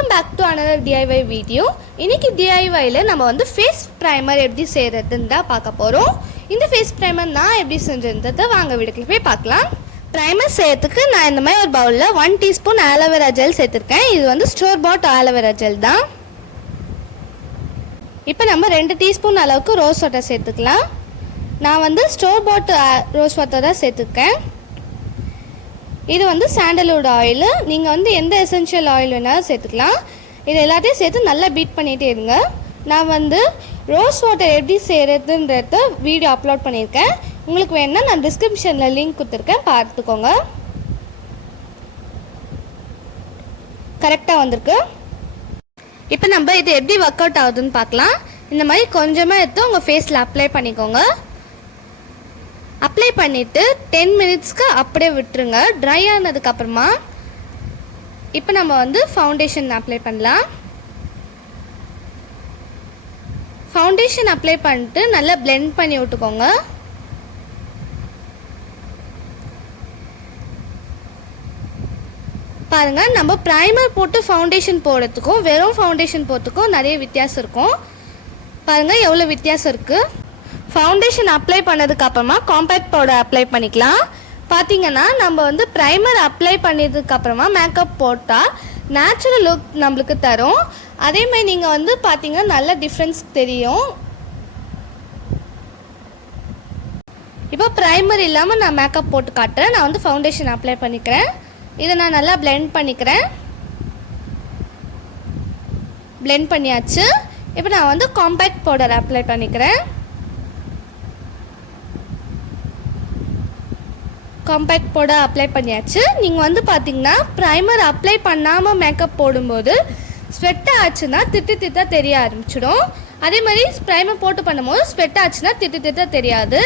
Welcome back to another DIY video. இன்னைக்கு DIYல நம்ம வந்து ஃபேஸ் பிரைமர் எப்படி செய்யறதுன்னு தான் பார்க்க போறோம். இந்த ஃபேஸ் பிரைமர் நான் எப்படி செஞ்சேன்றதை வாங்க வீடியோக்குள்ள போய் பார்க்கலாம். பிரைமர் செய்யறதுக்கு நான் இந்த மாதிரி ஒரு பவுல்ல 1 டீஸ்பூன் ஆலோவேரா ஜெல் சேர்த்திருக்கேன். இது வந்து ஸ்டோர் பாட் ஆலோவேரா ஜெல் தான். இப்போ நம்ம 2 டீஸ்பூன் அளவுக்கு ரோஸ் வாட்டர் சேர்த்துக்கலாம். நான் வந்து ஸ்டோர் பாட் ரோஸ் வாட்டர் தான் சேர்த்துருக்கேன். இது வந்து சாண்டல்வுட் ஆயில். நீங்கள் வந்து எந்த எசென்ஷியல் ஆயில் வேணாலும் சேர்த்துக்கலாம். இது எல்லாத்தையும் சேர்த்து நல்லா பீட் பண்ணிகிட்டே இருங்க. நான் வந்து ரோஸ் வாட்டர் எப்படி செய்கிறதுன்றத வீடியோ அப்லோட் பண்ணியிருக்கேன். உங்களுக்கு வேணுன்னா நான் டிஸ்கிரிப்ஷனில் லிங்க் கொடுத்துருக்கேன், பார்த்துக்கோங்க. கரெக்டாக வந்திருக்கு. இப்போ நம்ம இது எப்படி ஒர்க் அவுட் ஆகுதுன்னு பார்க்கலாம். இந்த மாதிரி கொஞ்சமாக எடுத்து உங்கள் ஃபேஸில் அப்ளை பண்ணிக்கோங்க. அப்ளை பண்ணிவிட்டு 10 மினிட்ஸ்க்கு அப்படியே விட்டுருங்க. ட்ரை ஆனதுக்கப்புறமா இப்போ நம்ம வந்து ஃபவுண்டேஷன் அப்ளை பண்ணலாம். ஃபவுண்டேஷன் அப்ளை பண்ணிட்டு நல்லா பிளெண்ட் பண்ணி விட்டுக்கோங்க. பாருங்கள், நம்ம ப்ரைமர் போட்டு ஃபவுண்டேஷன் போடுறதுக்கும் வெறும் ஃபவுண்டேஷன் போடுறதுக்கும் நிறைய வித்தியாசம் இருக்கும். பாருங்கள் எவ்வளோ வித்தியாசம் இருக்குது. ஃபவுண்டேஷன் அப்ளை பண்ணதுக்கு அப்புறமா காம்பேக்ட் பவுடர் அப்ளை பண்ணிக்கலாம். பார்த்தீங்கன்னா நம்ம வந்து ப்ரைமர் அப்ளை பண்ணதுக்கு அப்புறமா மேக்கப் போட்டால் நேச்சுரல் லுக் நம்மளுக்கு தரும். அதேமாதிரி நீங்கள் வந்து பார்த்தீங்கன்னா நல்ல டிஃப்ரென்ஸ் தெரியும். இப்போ ப்ரைமர் இல்லாமல் நான் மேக்கப் போட்டு காட்டுறேன். நான் வந்து ஃபவுண்டேஷன் அப்ளை பண்ணிக்கிறேன். இதை நான் நல்லா பிளெண்ட் பண்ணிக்கிறேன். பிளெண்ட் பண்ணியாச்சு. இப்போ நான் வந்து காம்பேக்ட் பவுடர் அப்ளை பண்ணிக்கிறேன். காம்பேக்ட் பவுடர் அப்ளை பண்ணியாச்சு. நீங்கள் வந்து பார்த்தீங்கன்னா ப்ரைமர் அப்ளை பண்ணாமல் மேக்கப் போடும்போது ஸ்வெட் ஆச்சுன்னா திட்டா தெரிய ஆரம்பிச்சிடும். அதே மாதிரி ப்ரைமர் போட்டு பண்ணும்போது ஸ்வெட் ஆச்சுன்னா திட்டா தெரியாது.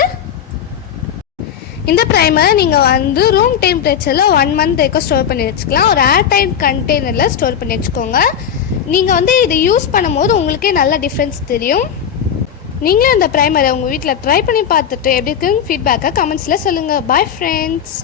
இந்த ப்ரைமர் நீங்கள் வந்து ரூம் டெம்பரேச்சரில் 1 மந்த் வரைக்கும் ஸ்டோர் பண்ணி வச்சுக்கலாம். ஒரு ஏர் டைட் கண்டெய்னரில் ஸ்டோர் பண்ணி வச்சுக்கோங்க. நீங்கள் வந்து இதை யூஸ் பண்ணும்போது உங்களுக்கே நல்ல டிஃப்ரென்ஸ் தெரியும். நீங்களும் இந்த ப்ரைமரை உங்கள் வீட்டில் ட்ரை பண்ணி பார்த்துட்டு எப்படி இருக்குன்னு ஃபீட்பேக்கை கமெண்ட்ஸில் சொல்லுங்கள். Bye friends.